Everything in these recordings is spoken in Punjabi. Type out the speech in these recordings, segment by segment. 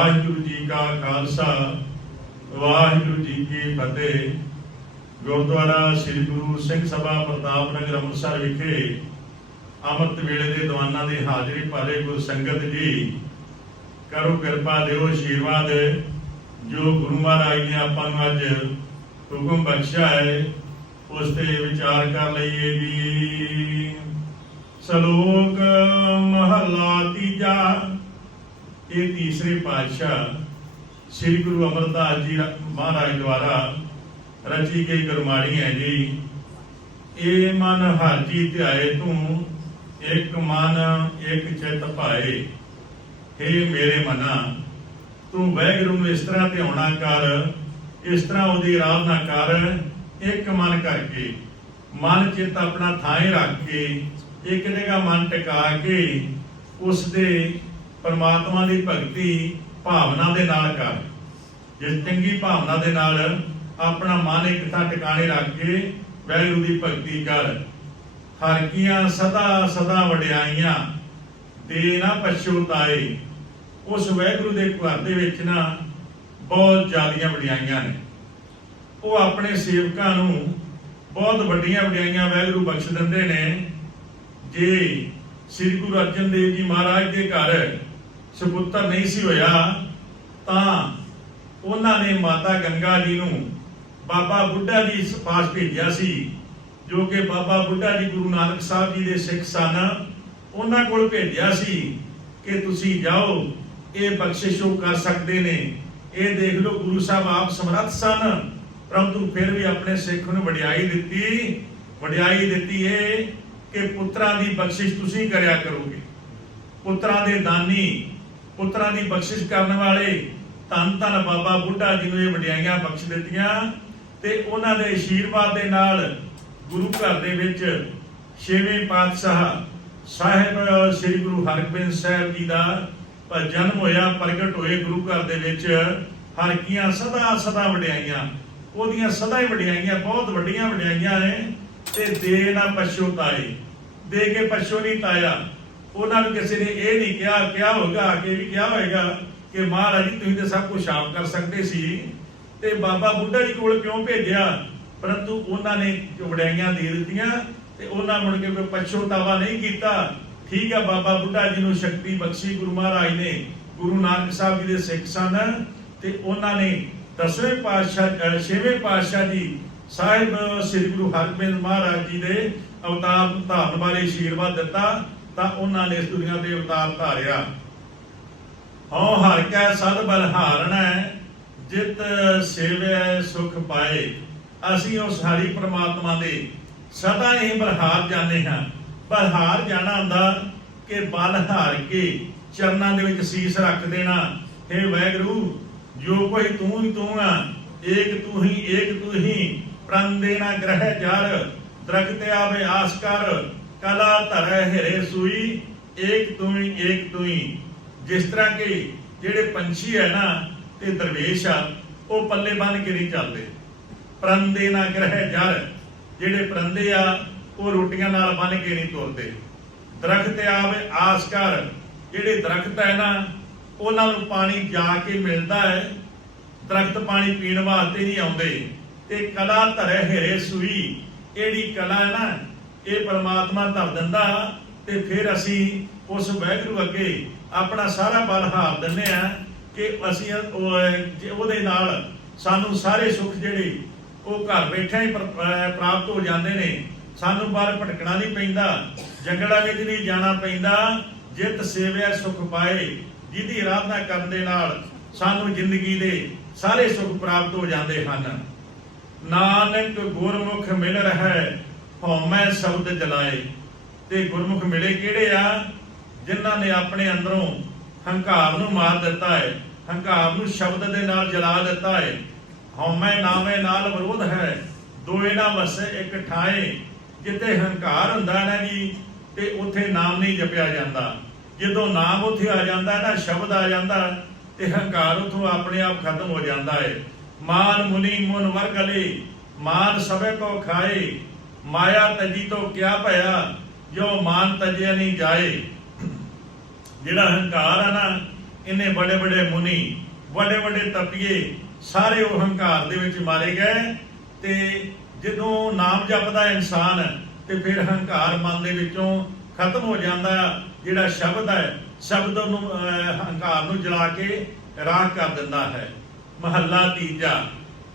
ਵਾਹਿਗੁਰੂ ਜੀ ਕਾ ਖਾਲਸਾ, ਵਾਹਿਗੁਰੂ ਜੀ ਕੀ ਫਤਿਹ। ਗੁਰਦੁਆਰਾ ਸ੍ਰੀ ਗੁਰੂ ਸਿੰਘ ਸਭਾ ਪ੍ਰਤਾਪ ਨਗਰ ਅੰਮ੍ਰਿਤਸਰ ਵਿਖੇ ਅੰਮ੍ਰਿਤ ਵੇਲੇ ਦੇ ਦੀਵਾਨਾਂ ਦੀ ਹਾਜ਼ਰੀ ਭਾਰੇ ਗੁਰ ਸੰਗਤ ਜੀ। ਕਰੋ ਕਿਰਪਾ, ਦਿਓ ਆਸ਼ੀਰਵਾਦ ਜੋ ਗੁਰੂ ਮਹਾਰਾਜ ਨੇ ਆਪਾਂ ਨੂੰ ਅੱਜ ਹੁਕਮ ਬਖਸ਼ਿਆ ਹੈ, ਉਸ ਤੇ ਵਿਚਾਰ ਕਰ ਲਈਏ ਜੀ ਸ਼ਲੋਕ ਮਹਲਾ ਤੀਜਾ। ਇਹ ਤੀਸਰੇ ਪਾਤਸ਼ਾਹ ਸ੍ਰੀ ਗੁਰੂ ਅਮਰਦਾਸ ਜੀ ਮਹਾਰਾਜ ਦੁਆਰਾ ਰਚੀ ਗਈ ਗੁਰਬਾਣੀ ਹੈ ਜੀ। ਇਹ ਮਨ ਹਰ ਧਿਆਏ ਤੂੰ ਇੱਕ ਮਨ, ਇੱਕ ਚਿਤ ਭਾਏ। ਹੇ ਮੇਰੇ ਮਨਾ, ਤੂੰ ਵੈਗਰੂ ਨੂੰ ਇਸ ਤਰ੍ਹਾਂ ਧਿਆਉਣਾ ਕਰ, ਇਸ ਤਰ੍ਹਾਂ ਉਹਦੀ ਆਰਾਧਨਾ ਕਰ, ਇੱਕ ਮਨ ਕਰਕੇ। ਮਨ ਚਿੱਤ ਆਪਣਾ ਥਾਂ ਰੱਖ ਕੇ, ਇੱਕ ਜਗ੍ਹਾ ਮਨ ਟਿਕਾ ਕੇ ਉਸ ਦੇ ਪਰਮਾਤਮਾ ਦੀ ਭਗਤੀ ਭਾਵਨਾ ਦੇ ਨਾਲ ਕਰ। ਜੇ ਚੰਗੀ ਭਾਵਨਾ ਦੇ ਨਾਲ ਆਪਣਾ ਮਨ ਇੱਕ ਥਾਂ ਟਿਕਾਣੇ ਰੱਖ ਕੇ ਵੈਗਰੂ ਦੀ ਭਗਤੀ ਕਰ। ਹਰ ਕੀਆਂ ਸਦਾ ਸਦਾ ਵਡਿਆਈਆਂ ਤੇ ਨਾ ਪਛਤਾਏ ਉਸ ਵੈਗਰੂ ਦੇ ਘਰ ਦੇ ਵਿੱਚ ਨਾ ਬਹੁਤ ਜ਼ਿਆਦੀਆਂ ਵਡਿਆਈਆਂ ਨੇ। ਉਹ ਆਪਣੇ ਸੇਵਕਾਂ ਨੂੰ ਬਹੁਤ ਵੱਡੀਆਂ ਵਡਿਆਈਆਂ ਵੈਗਰੂ ਬਖਸ਼ ਦਿੰਦੇ ਨੇ। ਜੇ ਸ੍ਰੀ ਗੁਰੂ ਅਰਜਨ ਦੇਵ ਜੀ ਮਹਾਰਾਜ ਦੇ ਘਰ ਸਪੁੱਤਰ ਨਹੀਂ ਸੀ ਹੋਇਆ, ਤਾਂ ਉਹਨਾਂ ਨੇ ਮਾਤਾ ਗੰਗਾ ਜੀ ਨੂੰ ਬਾਬਾ ਬੁੱਢਾ ਜੀ ਇਸ ਪਾਸ ਭੇਜਿਆ ਸੀ, ਜੋ ਕਿ ਬਾਬਾ ਬੁੱਢਾ ਜੀ ਗੁਰੂ ਨਾਨਕ ਸਾਹਿਬ ਜੀ ਦੇ ਸਿੱਖ ਸਨ। ਉਹਨਾਂ ਕੋਲ ਭੇਜਿਆ ਸੀ ਕਿ ਤੁਸੀਂ ਜਾਓ, ਇਹ ਬਖਸ਼ਿਸ਼ ਉਹ ਕਰ ਸਕਦੇ ਨੇ। ਇਹ ਦੇਖ ਲਓ, ਗੁਰੂ ਸਾਹਿਬ ਆਪ ਸਮਰੱਥ ਸਨ। ਪਰੰਤੂ ਫਿਰ ਵੀ ਆਪਣੇ ਸਿੱਖ ਨੂੰ ਵਡਿਆਈ ਦਿੱਤੀ ਵਡਿਆਈ ਦਿੱਤੀ ਇਹ ਕਿ ਪੁੱਤਰਾਂ ਦੀ ਬਖਸ਼ਿਸ਼ ਤੁਸੀਂ ਕਰਿਆ ਕਰੋਗੇ। ਪੁੱਤਰਾਂ ਦੇ ਦਾਨੀ ਪੁੱਤਰਾਂ ਦੀ ਬਖਸ਼ਿਸ਼ ਕਰਨ ਵਾਲੇ ਧੰਨ ਧੰਨ ਬਾਬਾ ਬੁੱਢਾ ਜੀ ਨੂੰ ਇਹ ਵਡਿਆਈਆਂ ਬਖਸ਼ ਦਿੱਤੀਆਂ ਤੇ ਉਹਨਾਂ ਦੇ ਆਸ਼ੀਰਵਾਦ ਦੇ ਨਾਲ ਗੁਰੂ ਘਰ ਦੇ ਵਿੱਚ ਛੇਵੇਂ ਪਾਤਸ਼ਾਹ ਸਾਹਿਬ, ਸ੍ਰੀ ਗੁਰੂ ਹਰਗੋਬਿੰਦ ਸਾਹਿਬ ਜੀ ਦਾ ਜਨਮ ਹੋਇਆ, ਪ੍ਰਗਟ ਹੋਏ ਗੁਰੂ ਘਰ ਦੇ ਵਿੱਚ। ਹਰ ਕੀਆਂ ਸਦਾ ਸਦਾ ਵਡਿਆਈਆਂ। ਉਹਦੀਆਂ ਸਦਾ ਹੀ ਵਡਿਆਈਆਂ, ਬਹੁਤ ਵੱਡੀਆਂ ਵਡਿਆਈਆਂ ਨੇ ਤੇ ਦੇ ਨਾ ਪਛੋਤਾਏ ਦੇ ਕੇ ਪਛੋ ਨਹੀਂ ਤਾਇਆ। ਉਹਨਾਂ ਨੂੰ ਕਿਸੇ ਨੇ ਇਹ ਨਹੀਂ ਕਿਹਾ ਕਿਹਾ ਹੋਗਾ ਕਿ ਵੀ ਕਿਹਾ ਹੋਏਗਾ ਕਿ ਮਹਾਰਾਜ ਜੀ, ਤੁਸੀਂ ਤਾਂ ਸਭ ਕੁਝ ਆਪ ਕਰ ਸਕਦੇ ਸੀ ਤੇ ਬਾਬਾ ਬੁੱਢਾ ਜੀ ਕੋਲ ਕਿਉਂ ਭੇਜਿਆ? ਪਰੰਤੂ ਉਹਨਾਂ ਨੇ ਵਡਿਆਈਆਂ ਦੇ ਦਿੱਤੀਆਂ ਤੇ ਉਹਨਾਂ ਮੁੜ ਕੇ ਕੋਈ ਪਛੋਤਾਵਾ ਨਹੀਂ ਕੀਤਾ। ਠੀਕ ਹੈ ਬਾਬਾ ਬੁੱਢਾ ਜੀ ਨੂੰ ਸ਼ਕਤੀ ਬਖਸ਼ੀ ਗੁਰੂ ਮਹਾਰਾਜ ਨੇ, ਗੁਰੂ ਨਾਨਕ ਸਾਹਿਬ ਜੀ ਦੇ ਸਿੱਖ ਸਨ ਤੇ ਉਹਨਾਂ ਨੇ ਦਸਵੇਂ ਪਾਤਸ਼ਾਹ ਛੇਵੇਂ ਪਾਤਸ਼ਾਹ ਜੀ ਸਾਹਿਬ ਸ੍ਰੀ ਗੁਰੂ ਹਰਗੋਬਿੰਦ ਮਹਾਰਾਜ ਜੀ ਦੇ ਅਵਤਾਰ ਧਾਰਨ ਬਾਰੇ ਆਸ਼ੀਰਵਾਦ ਦਿੱਤਾ। ਤਾਂ ਉਹਨਾਂ ਨੇ ਇਸ ਦੁਨੀਆ ਤੇ ਅਵਤਾਰ ਧਾਰਿਆ। ਹਉ ਹਰ ਕੈ ਸਦ ਬਲ ਜਿਤ ਸੇਵੈ ਸੁਖ ਪਾਏ। ਅਸੀਂ ਉਸ ਹਰੀ ਪ੍ਰਮਾਤਮਾ ਦੇ ਸਦਾ ਹੀ ਬਲਹਾਰ ਜਾਣੇ ਹਾਂ। ਬਲਹਾਰ ਜਾਣਾ ਹੁੰਦਾ ਕਿ ਬਲ ਹਾਰ ਕੇ ਚਰਨਾਂ ਦੇ ਵਿੱਚ ਸੀਸ ਰੱਖ ਦੇਣਾ। हे ਵੈਗਰੂ, ਜੋ ਕੋਈ ਤੂੰ ਹੀ ਤੂੰ ਆ, ਏਕ ਤੂੰ ਹੀ ਏਕ ਤੂੰ ਹੀ ਪ੍ਰਣ ਦੇਣਾ ਗ੍ਰਹਿ ਜਰ ਦਰਗਤ ਆਵੇ ਆਸ ਕਰ। ਕਲਾ ਧਰੈ ਹਿਰੇ ਸੂਈ, ਏਕ ਤੂੰ ਹੀ ਏਕ ਤੂੰ ਜਿਸ ਤਰ੍ਹਾਂ ਕਿ ਜਿਹੜੇ ਪੰਛੀ ਹੈ ਨਾ ਤੇ ਦਰਵੇਸ਼ ਆ, ਉਹ ਪੱਲੇ ਬੰਨ ਕੇ ਨਹੀਂ ਚੱਲਦੇ। ਪਰੰਦੇ ਨਾ ਗ੍ਰਹਿ ਜਰ ਜਿਹੜੇ ਪਰੰਦੇ ਆ, ਉਹ ਰੋਟੀਆਂ ਨਾਲ ਬੰਨ ਕੇ ਨਹੀਂ ਤੁਰਦੇ। ਦਰਖਤ ਆਵੇ ਆਸ ਕਰ ਜਿਹੜੇ ਦਰਖਤ ਹੈ ਨਾ, ਉਹਨਾਂ ਨੂੰ ਪਾਣੀ ਜਾ ਕੇ ਮਿਲਦਾ ਹੈ। ਦਰਖਤ ਪਾਣੀ ਪੀਣ ਵਾਸਤੇ ਨਹੀਂ ਆਉਂਦੇ। ਤੇ ਕਲਾ ਧਰੇ ਹਿਰੇ ਸੂਈ ਜਿਹੜੀ ਕਲਾ ਹੈ ਨਾ ਇਹ ਪਰਮਾਤਮਾ ਧਰ ਦਿੰਦਾ ਤੇ ਫਿਰ ਅਸੀਂ ਉਸ ਵੈਗਰੂ ਅੱਗੇ ਆਪਣਾ ਸਾਰਾ ਬਲ ਹਾਰ ਦਿੰਨੇ ਆ ਕਿ ਅਸੀਂ ਉਹਦੇ ਨਾਲ ਸਾਨੂੰ ਸਾਰੇ ਸੁੱਖ ਜਿਹੜੇ ਉਹ ਘਰ ਬੈਠਿਆਂ ਹੀ ਪ੍ਰਾਪਤ ਹੋ ਜਾਂਦੇ ਨੇ, ਸਾਨੂੰ ਬਾਹਰ ਭਟਕਣਾ ਨਹੀਂ ਪੈਂਦਾ, ਜੰਗਲਾਂ ਵਿੱਚ ਨਹੀਂ ਜਾਣਾ ਪੈਂਦਾ, ਜਿਤ, ਸੇਵਿਆ, ਸੁਖ ਪਾਏ, ਜਿਹਦੀ ਆਰਾਧਨਾ ਕਰਨ ਦੇ ਨਾਲ ਸਾਨੂੰ ਜ਼ਿੰਦਗੀ ਦੇ ਸਾਰੇ ਸੁੱਖ ਪ੍ਰਾਪਤ ਹੋ ਜਾਂਦੇ ਹਨ। ਨਾਨਕ ਗੁਰਮੁਖ ਮਿਲ ਰਿਹਾ ਹਉਮੈ ਸ਼ਬਦ ਜਲਾਏ। ਤੇ ਗੁਰਮੁਖ ਮਿਲੇ ਕਿਹੜੇ ਆ? ਜਿਨ੍ਹਾਂ ਨੇ ਆਪਣੇ ਅੰਦਰੋਂ ਹੰਕਾਰ ਨੂੰ ਮਾਰ ਦਿੱਤਾ ਹੈ, ਹੰਕਾਰ ਨੂੰ ਸ਼ਬਦ ਦੇ ਨਾਲ ਜਲਾ ਦਿੱਤਾ ਹੈ। ਹਉਮੈ ਨਾਮੇ ਨਾਲ ਵਿਰੋਧ ਹੈ। ਦੋਏ ਨਾ ਵਸੇ, ਇੱਕ ਠਾਏ। ਜਿੱਥੇ ਹੰਕਾਰ ਹੁੰਦਾ ਨਾ ਜੀ, ਤੇ ਉੱਥੇ ਨਾਮ ਨਹੀਂ ਜਪਿਆ ਜਾਂਦਾ। ਜਦੋਂ ਨਾਮ ਉੱਥੇ ਆ ਜਾਂਦਾ ਨਾ, ਸ਼ਬਦ ਆ ਜਾਂਦਾ, ਤੇ ਹੰਕਾਰ ਉਥੋਂ ਆਪਣੇ ਆਪ ਖਤਮ ਹੋ ਜਾਂਦਾ ਹੈ। ਮਾਨ ਮੁਨੀ ਮੁਨ ਵਰਗਲੇ ਮਾਨ ਸਭੇ ਕੋ ਖਾਏ। ਮਾਇਆ ਤਜੀ ਤੋਂ ਕਿਆ ਭਇਆ? ਜੋ ਮਾਨ ਤਜਿਆ ਨਹੀਂ ਜਾਏ। ਜਿਹੜਾ ਹੰਕਾਰ ਆ ਨਾ ਇੰਨੇ ਬੜੇ ਬੜੇ ਮੁਨੀ, ਵੱਡੇ ਵੱਡੇ ਤਪੀਏ, ਸਾਰੇ ਉਹ ਹੰਕਾਰ ਦੇ ਵਿੱਚ ਮਾਰੇ ਗਏ। ਤੇ ਜਦੋਂ ਨਾਮ ਜਪਦਾ ਇਨਸਾਨ, ਤੇ ਫਿਰ ਹੰਕਾਰ ਮਨ ਦੇ ਵਿੱਚੋਂ ਖਤਮ ਹੋ ਜਾਂਦਾ। ਜਿਹੜਾ ਸ਼ਬਦ ਹੈ, ਸ਼ਬਦ ਨੂੰ ਹੰਕਾਰ ਨੂੰ ਜਲਾ ਕੇ ਰਾਖ ਕਰ ਦਿੰਦਾ ਹੈ। ਮਹੱਲਾ ਤੀਜਾ,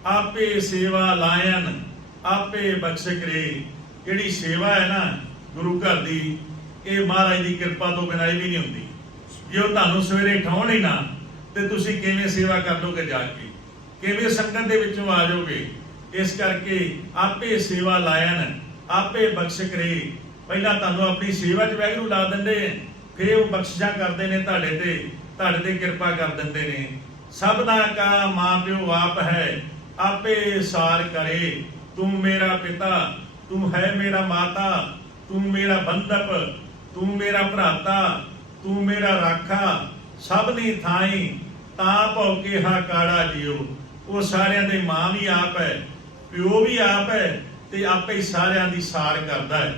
ਆਪੇ ਸੇਵਾ ਲਾਇਨ। ਆਪੇ ਬਖਸ਼ ਕਰੇ। ਜਿਹੜੀ ਸੇਵਾ ਹੈ ਨਾ ਗੁਰੂ ਘਰ ਦੀ, ਇਹ ਮਹਾਰਾਜ ਦੀ ਕਿਰਪਾ ਤੋਂ ਬਿਨਾਂ ਇਹ ਵੀ ਨਹੀਂ ਹੁੰਦੀ। ਜੇ ਉਹ ਤੁਹਾਨੂੰ ਸਵੇਰੇ ਠਾਉਣ ਹੀ ਨਾ, ਤੇ ਤੁਸੀਂ ਕਿਵੇਂ ਸੇਵਾ ਕਰ ਲੋਗੇ ਜਾ ਕੇ? ਕਿਵੇਂ ਸੰਗਤ ਦੇ ਵਿੱਚੋਂ ਆ ਜਾਓਗੇ? ਇਸ ਕਰਕੇ ਆਪੇ ਸੇਵਾ ਲਾਇਨ ਆਪੇ ਬਖਸ਼ ਕਰੇ। ਪਹਿਲਾਂ ਤੁਹਾਨੂੰ ਆਪਣੀ ਸੇਵਾ 'ਚ ਵੈਗਰੂ ਲਾ ਦਿੰਦੇ ਫਿਰ ਉਹ ਬਖਸ਼ਿਸ਼ਾਂ ਕਰਦੇ ਨੇ ਤੁਹਾਡੇ ਤੇ ਤੁਹਾਡੇ ਤੇ ਕਿਰਪਾ ਕਰ ਦਿੰਦੇ ਨੇ। ਸਭ ਦਾ ਕਾ ਮਾਂ ਪਿਓ ਆਪ ਹੈ, ਆਪੇ ਸਾਰ ਕਰੇ। ਤੂੰ ਮੇਰਾ ਪਿਤਾ ਤੂੰ ਹੈ ਮੇਰਾ ਮਾਤਾ ਤੂੰ ਮੇਰਾ ਬੰਧਪ ਤੂੰ ਮੇਰਾ ਭਰਾਤਾ ਤੂੰ ਮੇਰਾ ਰਾਖਾ ਸਭ ਨੇ ਥਾਈ ਤਾਂ ਭਉ ਕੇ ਹਾ ਕਾੜਾ ਜਿਓ ਉਹ ਸਾਰਿਆਂ ਦੇ ਮਾਂ ਵੀ ਆਪ ਹੈ ਪਿਓ ਵੀ ਆਪ ਹੈ ਤੇ ਆਪੇ ਹੀ ਸਾਰਿਆਂ ਦੀ ਸਾਰ ਕਰਦਾ ਹੈ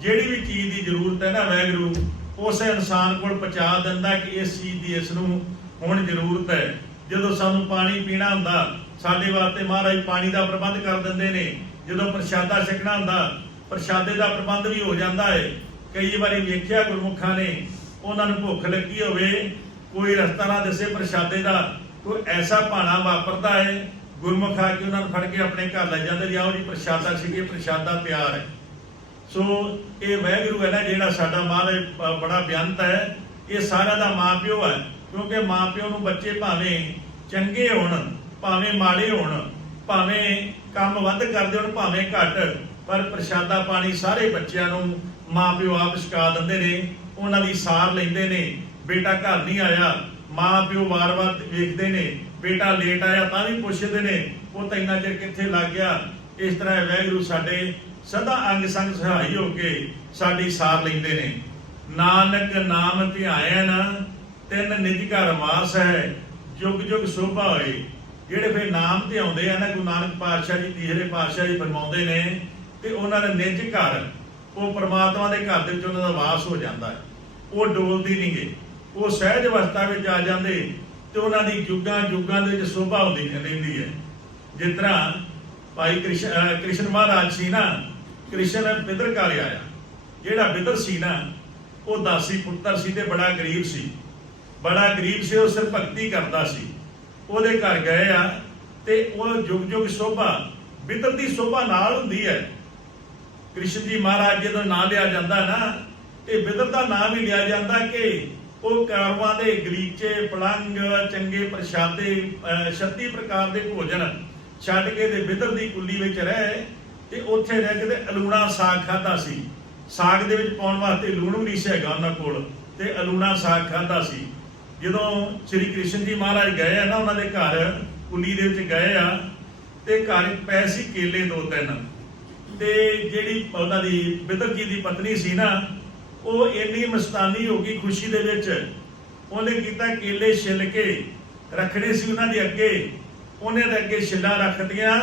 ਜਿਹੜੀ ਵੀ ਚੀਜ਼ ਦੀ ਜ਼ਰੂਰਤ ਹੈ ਨਾ ਵੈਗਰੂ ਉਸ ਇਨਸਾਨ ਕੋਲ ਪਹੁੰਚਾ ਦਿੰਦਾ ਕਿ ਇਸ ਚੀਜ਼ ਦੀ ਇਸ ਨੂੰ ਹੁਣ ਜ਼ਰੂਰਤ ਹੈ ਜਦੋਂ ਸਾਨੂੰ ਪਾਣੀ ਪੀਣਾ ਹੁੰਦਾ ਸਾਡੇ ਵਾਸਤੇ ਮਹਾਰਾਜ ਪਾਣੀ ਦਾ ਪ੍ਰਬੰਧ ਕਰ ਦਿੰਦੇ ਨੇ। ਜਦੋਂ ਪ੍ਰਸ਼ਾਦਾ ਛਕਣਾ ਹੁੰਦਾ, ਪ੍ਰਸ਼ਾਦੇ ਦਾ ਪ੍ਰਬੰਧ ਵੀ ਹੋ ਜਾਂਦਾ ਹੈ ਕਈ ਵਾਰੀ ਵੇਖਿਆ ਗੁਰਮੁਖਾਂ ਨੇ, ਉਹਨਾਂ ਨੂੰ ਭੁੱਖ ਲੱਗੀ ਹੋਵੇ, ਕੋਈ ਰਸਤਾ ਨਾ ਦੱਸੇ ਪ੍ਰਸ਼ਾਦੇ ਦਾ, ਕੋਈ ਐਸਾ ਭਾਣਾ ਵਾਪਰਦਾ ਹੈ ਗੁਰਮੁਖ ਆ ਕੇ ਉਹਨਾਂ ਨੂੰ ਫੜ ਕੇ ਆਪਣੇ ਘਰ ਲੈ ਜਾਂਦੇ ਜੀ ਆਓ ਜੀ ਪ੍ਰਸ਼ਾਦਾ ਛਕੇ ਪ੍ਰਸ਼ਾਦਾ ਤਿਆਰ ਹੈ ਸੋ ਇਹ ਵੈਗਰੂ ਹੈ ਨਾ, ਜਿਹੜਾ ਸਾਡਾ ਮਹਾਰਾਜ ਬੜਾ ਬਿਆੰਤ ਹੈ। ਇਹ ਸਾਰਿਆਂ ਦਾ ਮਾਪਿਓ ਹੈ, ਕਿਉਂਕਿ ਮਾਪਿਓ ਨੂੰ ਬੱਚੇ ਭਾਵੇਂ ਚੰਗੇ ਹੋਣ ਭਾਵੇਂ ਮਾੜੇ ਹੋਣ, ਭਾਵੇਂ ਕੰਮ ਵੱਧ ਕਰਦੇ ਹੋਣ, ਭਾਵੇਂ ਘੱਟ, ਪਰ ਪ੍ਰਸ਼ਾਦਾ ਪਾਣੀ ਸਾਰੇ ਬੱਚਿਆਂ ਨੂੰ ਮਾਪਿਓ ਆਪ ਛਕਾ ਦਿੰਦੇ ਨੇ, ਉਹਨਾਂ ਦੀ ਸਾਰ ਲੈਂਦੇ ਨੇ। ਬੇਟਾ ਘਰ ਨਹੀਂ ਆਇਆ, ਮਾਪਿਓ ਵਾਰ-ਵਾਰ ਵੇਖਦੇ ਨੇ। ਬੇਟਾ ਲੇਟ ਆਇਆ ਤਾਂ ਵੀ ਪੁੱਛਦੇ ਨੇ ਉਹ ਤਾਂ ਇੰਨਾ ਚਿਰ ਕਿੱਥੇ ਲੱਗ ਗਿਆ? ਇਸ ਤਰ੍ਹਾਂ ਇਹ ਸਾਡੇ ਸਦਾ ਅੰਗ ਸੰਗ ਸਹਾਈ ਹੋ ਕੇ ਸਾਡੀ ਸਾਰ ਲੈਂਦੇ ਨੇ। ਨਾਨਕ ਨਾਮ ਧਿਆਇਨ ਤਿੰਨ ਨਿਜ ਘਰ ਵਾਸ ਹੈ ਜੁਗ ਜੁਗ ਸੋਭਾ ਹੋਏ। ਜਿਹੜੇ ਫਿਰ ਨਾਮ ਤੇ ਆਉਂਦੇ ਆ ਨਾ, ਗੁਰੂ ਨਾਨਕ ਪਾਤਸ਼ਾਹ ਜੀ, ਤੀਸਰੇ ਪਾਤਸ਼ਾਹ ਜੀ ਫਰਮਾਉਂਦੇ ਨੇ, ਤੇ ਉਹਨਾਂ ਦਾ ਨਿੱਜ ਘਰ, ਉਹ ਪ੍ਰਮਾਤਮਾ ਦੇ ਘਰ ਦੇ ਵਿੱਚ ਉਹਨਾਂ ਦਾ ਵਾਸ ਹੋ ਜਾਂਦਾ ਹੈ। ਉਹ ਡੋਲਦੀ ਨਹੀਂਗੇ ਉਹ ਸਹਿਜ ਅਵਸਥਾ ਵਿੱਚ ਆ ਜਾਂਦੇ, ਤੇ ਉਹਨਾਂ ਦੀ ਜੁਗਾਂ ਜੁਗਾਂ ਦੇ ਵਿੱਚ ਸੋਭਾ ਹੁੰਦੀ ਰਹਿੰਦੀ ਹੈ। ਜਿਸ ਤਰ੍ਹਾਂ ਭਾਈ ਕ੍ਰਿਸ਼ਨ ਕ੍ਰਿਸ਼ਨ ਮਹਾਰਾਜ ਸੀ ਨਾ, ਕ੍ਰਿਸ਼ਨ ਬਿਦਰ ਘਰ ਆਇਆ। ਜਿਹੜਾ ਬਿਦਰ ਸੀ ਨਾ, ਉਹ ਦਾਸੀ ਪੁੱਤਰ ਸੀ ਤੇ ਬੜਾ ਗਰੀਬ ਸੀ। ਬੜਾ ਗਰੀਬ ਸੀ, ਉਹ ਸਿਰ ਭਗਤੀ ਕਰਦਾ ਸੀ। ਉਹਦੇ ਘਰ ਗਏ ਆ ਤੇ ਉਹ ਜੁਗ ਜੁਗ ਸੋਭਾ ਬਿਦਰ ਦੀ ਸੋਭਾ ਨਾਲ ਹੁੰਦੀ ਹੈ। ਕ੍ਰਿਸ਼ਨ ਜੀ ਮਹਾਰਾਜ ਜਦੋਂ ਨਾਂ ਲਿਆ ਜਾਂਦਾ ਨਾ, ਤੇ ਬਿਦਰ ਦਾ ਨਾਮ ਹੀ ਲਿਆ ਜਾਂਦਾ ਕਿ ਉਹ ਕਾਰਵਾਂ ਦੇ ਗਲੀਚੇ, ਪਲੰਗ, ਚੰਗੇ ਪ੍ਰਸ਼ਾਦੇ 36 ਪ੍ਰਕਾਰ ਦੇ ਭੋਜਨ ਛੱਡ ਕੇ ਤੇ ਬਿਦਰ ਦੀ ਕੁੱਲੀ ਵਿੱਚ ਰਹਿ ਤੇ ਉੱਥੇ ਰਹਿ ਕੇ ਤੇ ਅਲੂਣਾ ਸਾਗ ਖਾਦਾ ਸੀ। ਸਾਗ ਦੇ ਵਿੱਚ ਪਾਉਣ ਵਾਸਤੇ ਲੂਣ ਵੀ ਨਹੀਂ ਸੀ ਹੈਗਾ ਉਹਨਾਂ ਕੋਲ ਤੇ ਅਲੂਣਾ ਸਾਗ ਖਾਦਾ ਸੀ। ਜਦੋਂ ਸ੍ਰੀ ਕ੍ਰਿਸ਼ਨ ਜੀ ਮਹਾਰਾਜ ਗਏ ਆ ਨਾ, ਉਹਨਾਂ ਦੇ ਘਰ, ਕੁੱਲੀ ਦੇ ਵਿੱਚ ਗਏ ਆ, ਤੇ ਘਰ ਪਏ ਸੀ ਕੇਲੇ ਦੋ ਤਿੰਨ। ਤੇ ਜਿਹੜੀ ਉਹਨਾਂ ਦੀ ਬਿਦਰ ਜੀ ਦੀ ਪਤਨੀ ਸੀ ਨਾ, ਉਹ ਇੰਨੀ ਮਸਤਾਨੀ ਹੋ ਗਈ ਖੁਸ਼ੀ ਦੇ ਵਿੱਚ। ਉਹਨੇ ਕੀਤਾ ਕੇਲੇ ਛਿੱਲ ਕੇ ਰੱਖਣੇ ਸੀ ਉਹਨਾਂ ਦੇ ਅੱਗੇ। ਉਹਨੇ ਦੇ ਅੱਗੇ ਛਿੱਲਾਂ ਰੱਖਤੀਆਂ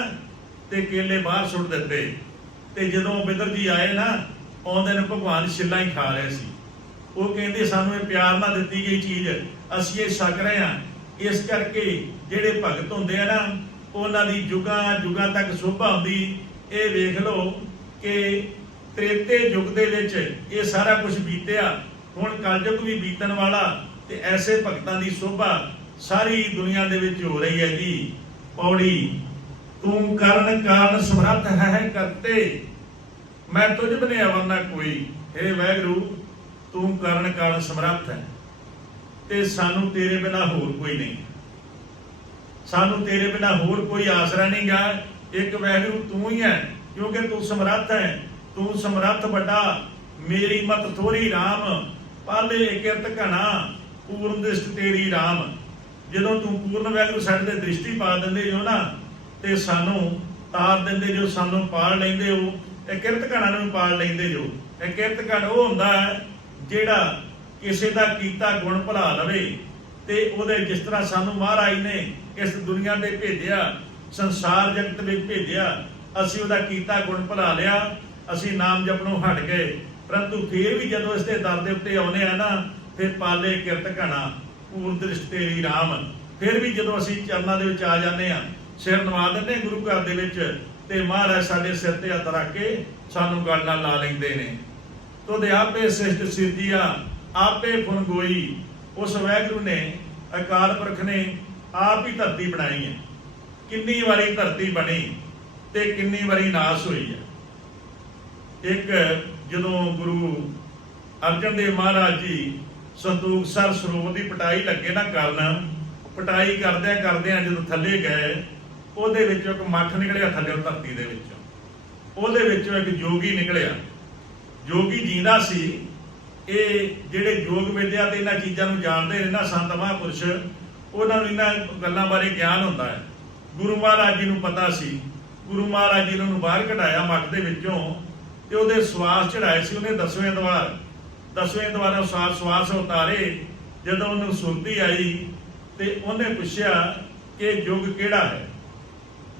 ਤੇ ਕੇਲੇ ਬਾਹਰ ਸੁੱਟ ਦਿੱਤੇ। ਤੇ ਜਦੋਂ ਬਿਦਰ ਜੀ ਆਏ ਨਾ, ਆਉਂਦੇ ਨੇ ਭਗਵਾਨ ਛਿੱਲਾਂ ਹੀ ਖਾ ਰਹੇ ਸੀ। ਉਹ ਕਹਿੰਦੇ ਸਾਨੂੰ ਇਹ ਪਿਆਰ ਨਾਲ ਦਿੱਤੀ ਗਈ ਚੀਜ਼, ਅਸੀਂ ਇਹ ਛਕ ਰਹੇ ਹਾਂ। ਇਸ ਕਰਕੇ ਜਿਹੜੇ ਭਗਤ ਹੁੰਦੇ ਆ ਨਾ, ਉਹਨਾਂ ਦੀ ਜੁਗਾਂ ਜੁਗਾਂ ਤੱਕ ਸੋਭਾ ਹੁੰਦੀ ਇਹ ਵੇਖ ਲਓ ਕਿ ਤ੍ਰੇਤੇ ਯੁੱਗ ਦੇ ਵਿੱਚ ਇਹ ਸਾਰਾ ਕੁਝ ਬੀਤਿਆ। ਹੁਣ ਕਲਯੁਗ ਵੀ ਬੀਤਣ ਵਾਲਾ ਤੇ ਐਸੇ ਭਗਤਾਂ ਦੀ ਸੋਭਾ ਸਾਰੀ ਦੁਨੀਆ ਦੇ ਵਿੱਚ ਹੋ ਰਹੀ ਹੈ ਜੀ। ਪੌੜੀ, ਤੂੰ ਕਰਨ ਕਾਰਨ ਸਮਰੱਥ ਹੈ ਕਰਤੇ। ਮੈਂ ਤੁਝ ਬਨਿਆ ਵਰਨਾ ਕੋਈ। हे ਵੈਗਰੂ ਤੂੰ ਕਰਨ ਕਾਰਨ ਸਮਰੱਥ ਹੈ ਤੇ ਸਾਨੂੰ ਤੇਰੇ ਬਿਨਾ ਹੋਰ ਕੋਈ ਨਹੀਂ। ਸਾਨੂੰ ਤੇਰੇ ਬਿਨਾ ਹੋਰ ਕੋਈ ਆਸਰਾ ਨਹੀਂ ਗਾ ਇੱਕ ਵੈਗਰੂ ਤੂੰ ਹੀ ਹੈ, ਕਿਉਂਕਿ ਤੂੰ ਸਮਰੱਥ ਹੈ। ਤੂੰ ਸਮਰੱਥ ਵੱਡਾ, ਮੇਰੀ ਮਤ ਥੋੜੀ RAM ਪਾਲੇ ਕਿਰਤ ਘਣਾ, ਪੂਰਨ ਦ੍ਰਿਸ਼ਟ ਤੇਰੀ RAM ਜਦੋਂ ਤੂੰ ਪੂਰਨ ਵੈਗਰੂ ਸਾਡੇ ਤੇ ਦ੍ਰਿਸ਼ਟੀ ਪਾ ਦਿੰਦੇ ਹੋ ਨਾ, ਤੇ ਸਾਨੂੰ ਤਾਰ ਦਿੰਦੇ ਜੋ ਸਾਨੂੰ ਪਾਲ ਲੈਂਦੇ ਹੋ ਇਹ ਕਿਰਤ ਘਣਾ ਨੂੰ ਪਾਲ ਲੈਂਦੇ ਜੋ। ਇਹ ਕਿਰਤ ਘਣ ਉਹ ਹੁੰਦਾ ਹੈ ਜਿਹੜਾ ਕਿਸੇ ਦਾ ਕੀਤਾ ਗੁਣ ਭਲਾ ਲਵੇ ਤੇ ਉਹਦੇ ਜਿਸ ਤਰ੍ਹਾਂ ਸਾਨੂੰ ਮਹਾਰਾਜ ਨੇ ਇਸ ਦੁਨੀਆ ਤੇ ਭੇਜਿਆ, ਸੰਸਾਰ ਜਗਤ ਵਿੱਚ ਭੇਜਿਆ, ਅਸੀਂ ਉਹਦਾ ਕੀਤਾ ਗੁਣ ਭੁਲਾ ਲਿਆ, ਅਸੀਂ ਨਾਮ ਜਪਣੋਂ ਹਟ ਗਏ। ਪਰੰਤੂ ਫੇਰ ਵੀ ਜਦੋਂ ਇਸ ਦੇ ਦਰ ਦੇ ਉੱਤੇ ਆਉਨੇ ਆ ਨਾ, ਫਿਰ ਪਾਲੇ ਕਿਰਤ ਘਣਾ ਪੂਰ ਦ੍ਰਿਸ਼ਟ ਤੇਰੀ ਰਾਮ। ਫਿਰ ਵੀ ਜਦੋਂ ਅਸੀਂ ਚਰਨਾਂ ਦੇ ਵਿੱਚ ਆ ਜਾਂਦੇ ਆ, ਸਿਰ ਨਵਾ ਦਿੰਦੇ ਹਾਂ ਗੁਰੂ ਘਰ ਦੇ ਵਿੱਚ, ਤੇ ਮਹਾਰਾਜ ਸਾਡੇ ਸਿਰ ਤੇ ਹੱਥ ਰੱਖ ਕੇ ਸਾਨੂੰ ਗੱਲ ਨਾਲ ਲਾ ਲੈਂਦੇ ਨੇ। ਤੋਦੇ ਆਪੇ ਸਿਸ਼ਟ ਸਿਰਜੀਆ ਆਪੇ ਫੁਨਗੋਈ ਉਸ ਵੈਗਰੂ ਨੇ ਅਕਾਲ ਪੁਰਖ ਨੇ ਆਪ ਹੀ ਧਰਤੀ ਬਣਾਈ ਹੈ। ਕਿੰਨੀ ਵਾਰੀ ਧਰਤੀ ਬਣੀ ਤੇ ਕਿੰਨੀ ਵਾਰੀ ਨਾਸ ਹੋਈ ਹੈ। ਇੱਕ ਜਦੋਂ ਗੁਰੂ ਅਰਜਨ ਦੇਵ ਮਹਾਰਾਜ ਜੀ ਸੰਤੂਖ ਸਰ ਸਰੋਵਰ ਦੀ ਪਟਾਈ ਲੱਗੇ ਨਾ ਕਰਨ, ਪਟਾਈ ਕਰਦਿਆਂ ਕਰਦਿਆਂ ਜਦੋਂ ਥੱਲੇ ਗਏ, ਉਹਦੇ ਵਿੱਚੋਂ ਇੱਕ ਮੱਠ ਨਿਕਲਿਆ ਥੱਲੇ ਧਰਤੀ ਦੇ ਵਿੱਚੋਂ। ਉਹਦੇ ਵਿੱਚੋਂ ਇੱਕ ਜੋਗੀ ਨਿਕਲਿਆ। ਜੋਗੀ ਜੀਂਦਾ ਸੀ, ਇਹ ਜਿਹੜੇ ਯੋਗ ਵਿਦਿਆ ਤੇ ਇਹਨਾਂ ਚੀਜ਼ਾਂ ਨੂੰ ਜਾਣਦੇ ਨੇ ਨਾ ਸੰਤ ਮਹਾਂਪੁਰਸ਼, ਉਹਨਾਂ ਨੂੰ ਇਹਨਾਂ ਗੱਲਾਂ ਬਾਰੇ ਗਿਆਨ ਹੁੰਦਾ ਹੈ। ਗੁਰੂ ਮਹਾਰਾਜ ਜੀ ਨੂੰ ਪਤਾ ਸੀ, ਗੁਰੂ ਮਹਾਰਾਜ ਜੀ ਨੇ ਉਹਨੂੰ ਬਾਹਰ ਕਢਾਇਆ ਮੱਠ ਦੇ ਵਿੱਚੋਂ ਤੇ ਉਹਦੇ ਸਵਾਸ ਚੜਾਏ ਸੀ, ਉਹਨੇ ਦਸਵੇਂ ਦਵਾਰ। ਦਸਵੇਂ ਦਵਾਰ ਸਵਾਸ ਸਵਾਸ ਉਤਾਰੇ, ਜਦੋਂ ਉਹਨੂੰ ਸੁਰਤੀ ਆਈ ਤੇ ਉਹਨੇ ਪੁੱਛਿਆ ਕਿ ਇਹ ਯੁੱਗ ਕਿਹੜਾ ਹੈ?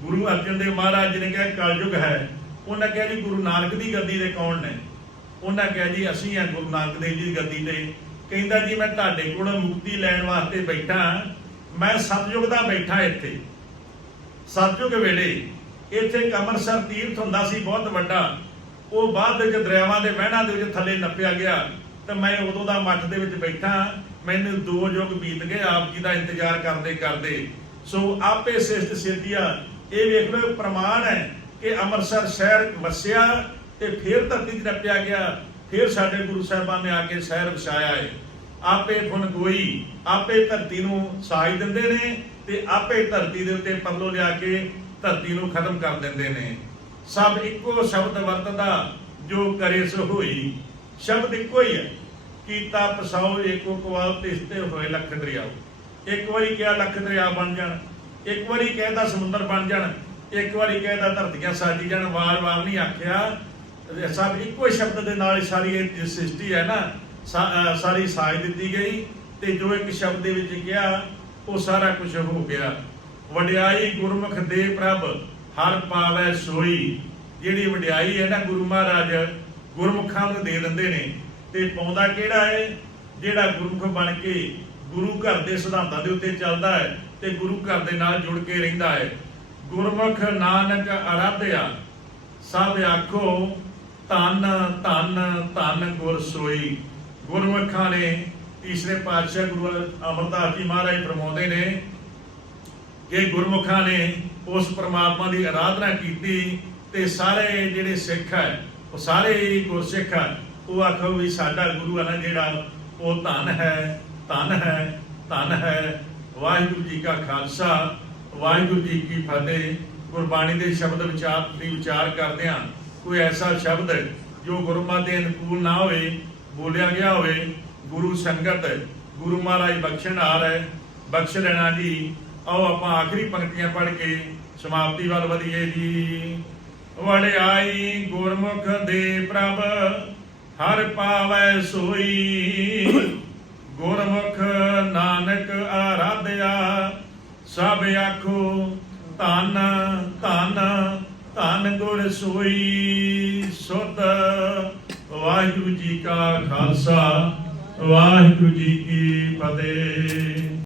ਗੁਰੂ ਅਰਜਨ ਦੇਵ ਮਹਾਰਾਜ ਜੀ ਨੇ ਕਿਹਾ, ਕਲਯੁਗ ਹੈ। ਉਹਨਾਂ ਕਿਹਾ ਜੀ, ਗੁਰੂ ਨਾਨਕ ਦੀ ਗੱਦੀ ਦੇ ਕੌਣ ਨੇ? ਉਹਨਾਂ ਕਿਹਾ ਜੀ, ਅਸੀਂ ਆ ਗੁਰੂ ਨਾਨਕ ਦੇਵ ਜੀ ਦੀ ਗੱਦੀ ਤੇ। ਕਹਿੰਦਾ ਜੀ, ਮੈਂ ਤੁਹਾਡੇ ਕੋਲ ਮੁਕਤੀ ਲੈਣ ਵਾਸਤੇ ਬੈਠਾ ਮੈਂ ਸਤਜੁਗ ਦਾ ਬੈਠਾ ਇੱਥੇ। ਸਤਜੁਗ ਵੇਲੇ ਇੱਥੇ ਇੱਕ ਤੀਰਥ ਹੁੰਦਾ ਸੀ, ਬਹੁਤ ਵੱਡਾ। ਉਹ ਬਾਅਦ ਵਿੱਚ ਦਰਿਆਵਾਂ ਦੇ ਵਹਿਣਾਂ ਦੇ ਵਿੱਚ ਥੱਲੇ ਨੱਪਿਆ ਗਿਆ ਤੇ ਮੈਂ ਉਦੋਂ ਦਾ ਮੱਠ ਦੇ ਵਿੱਚ ਬੈਠਾ ਮੈਨੂੰ ਦੋ ਯੁੱਗ ਬੀਤ ਗਏ, ਆਪ ਜੀ ਦਾ ਇੰਤਜ਼ਾਰ ਕਰਦੇ ਕਰਦੇ। ਸੋ ਆਪੇ ਸਿਸ਼ਟ ਸਿੱਧੀਆ। ਇਹ ਵੇਖ ਲਓ ਪ੍ਰਮਾਣ ਹੈ ਕਿ ਅੰਮ੍ਰਿਤਸਰ ਸ਼ਹਿਰ ਵਸਿਆ। ਤੇ ਫਿਰ ਧਰਤੀ 'ਚ ਨੱਪਿਆ ਗਿਆ, ਫਿਰ ਸਾਡੇ ਗੁਰੂ ਸਾਹਿਬਾਨ ਨੇ ਆ ਕੇ ਸ਼ਹਿਰ ਵਸਾਇਆ ਹੈ ਆਪੇ ਫੁਨ ਗੋਈ, ਆਪੇ ਧਰਤੀ ਨੂੰ ਸਾਜ ਦਿੰਦੇ ਨੇ ਤੇ ਆਪੇ ਧਰਤੀ ਦੇ ਉੱਤੇ ਪੱਲੋ ਲਿਆ ਕੇ ਧਰਤੀ ਨੂੰ ਖਤਮ ਕਰ ਦਿੰਦੇ ਨੇ। ਸਭ ਇੱਕੋ ਸ਼ਬਦ ਵਰਤਦਾ, ਜੋ ਕਰੇ ਸੋ ਹੋਈ। ਸ਼ਬਦ ਇੱਕੋ ਹੀ ਹੈ, ਕੀਤਾ ਪਸਾਓ, ਏਕੋ ਕਵਾਲ ਤਿਸਤੇ ਹੋਏ ਲੱਖ ਦਰਿਆਓ ਇੱਕ ਵਾਰੀ ਕਿਹਾ ਲੱਖ ਦਰਿਆ ਬਣ ਜਾਣ, ਇੱਕ ਵਾਰੀ ਕਹਿਦਾ ਸਮੁੰਦਰ ਬਣ ਜਾਣ, ਇੱਕ ਵਾਰੀ ਕਹਿਦਾ ਧਰਤੀਆਂ ਸਾਜੀ ਜਾਣ ਵਾਰ-ਵਾਰ ਨਹੀਂ ਆਖਿਆ। ਸਭ ਇੱਕੋ ਸ਼ਬਦ ਦੇ ਨਾਲ ਸਾਰੀ ਇਹ ਸ੍ਰਿਸ਼ਟੀ ਹੈ ਨਾ ਸਾਰੀ ਸਾਜ ਦਿੱਤੀ ਗਈ ਤੇ ਜੋ ਇੱਕ ਸ਼ਬਦ ਦੇ ਵਿੱਚ ਕਿਹਾ, ਉਹ ਸਾਰਾ ਕੁਝ ਹੋ ਗਿਆ। ਵਡਿਆਈ ਗੁਰਮੁਖ ਦੇ ਪ੍ਰਭ, ਹਰ ਪਾਵੈ ਸੋਈ। ਜਿਹੜੀ ਵਡਿਆਈ ਹੈ ਨਾ ਗੁਰੂ ਮਹਾਰਾਜ, ਗੁਰਮੁਖਾਂ ਨੂੰ ਦੇ ਦਿੰਦੇ ਨੇ। ਤੇ ਪਾਉਂਦਾ ਕਿਹੜਾ ਹੈ? ਜਿਹੜਾ ਗੁਰਮੁਖ ਬਣ ਕੇ ਗੁਰੂ ਘਰ ਦੇ ਸਿਧਾਂਤਾਂ ਦੇ ਉੱਤੇ ਚੱਲਦਾ ਹੈ ਤੇ ਗੁਰੂ ਘਰ ਦੇ ਨਾਲ ਜੁੜ ਕੇ ਰਹਿੰਦਾ ਹੈ। ਗੁਰਮੁਖ ਨਾਨਕ ਅਰਾਧਿਆ, ਸਭ ਆਖੋ ਧੰਨ ਧੰਨ ਧੰਨ ਗੁਰ ਸੋਈ। ਗੁਰਮੁਖਾਂ ਨੇ ਤੀਸਰੇ ਪਾਤਸ਼ਾਹ ਗੁਰੂ ਅਮਰਦਾਸ ਜੀ ਮਹਾਰਾਜ ਫਰਮਾਉਂਦੇ ਨੇ ਕਿ ਗੁਰਮੁਖਾਂ ਨੇ ਉਸ ਪਰਮਾਤਮਾ ਦੀ ਆਰਾਧਨਾ ਕੀਤੀ ਤੇ ਸਾਰੇ ਜਿਹੜੇ ਸਿੱਖ ਹੈ, ਉਹ ਸਾਰੇ ਗੁਰਸਿੱਖ ਹੈ, ਉਹ ਆਖੋ ਵੀ ਸਾਡਾ ਗੁਰੂ ਹੈ ਨਾ ਜਿਹੜਾ, ਉਹ ਧਨ ਹੈ ਧਨ ਹੈ ਧਨ ਹੈ। ਵਾਹਿਗੁਰੂ ਜੀ ਕਾ ਖਾਲਸਾ, ਵਾਹਿਗੁਰੂ ਜੀ ਕੀ ਫਤਿਹ। ਗੁਰਬਾਣੀ ਦੇ ਸ਼ਬਦ ਵਿਚਾਰ ਦੀ ਵਿਚਾਰ ਕਰਦੇ ਹਾਂ। ਕੋਈ ਐਸਾ ਸ਼ਬਦ ਜੋ ਗੁਰਮਤਿ ਦੇ ਅਨੁਕੂਲ ਨਾ ਹੋਵੇ, ਬੋਲਿਆ ਗਿਆ ਹੋਵੇ, ਗੁਰੂ ਸੰਗਤ ਗੁਰੂ ਮਹਾਰਾਜ ਬਖਸ਼ਣ ਆ ਹੈ, ਬਖਸ਼ ਲੈਣਾ ਜੀ। ਆਓ ਆਪਾਂ ਆਖਰੀ ਪੰਕਤੀਆਂ ਪੜ੍ਹ ਕੇ ਸਮਾਪਤੀ ਵੱਲ ਵਧੀਏ ਜੀ। ਵਡਿਆਈ ਗੁਰਮੁਖ ਦੇ ਪ੍ਰਭ, ਹਰ ਪਾਵੈ ਸੋਈ। ਗੁਰਮੁਖ ਨਾਨਕ ਆਰਾਧਿਆ ਸਭ ਆਖੋ ਧੰਨ ਧੰਨ। ਧੰਨ ਗੁਰ ਸੋਈ ਸੁਤ ਵਾਹਿਗੁਰੂ ਜੀ ਕਾ ਖਾਲਸਾ ਵਾਹਿਗੁਰੂ ਜੀ ਕੀ ਫਤਿਹ।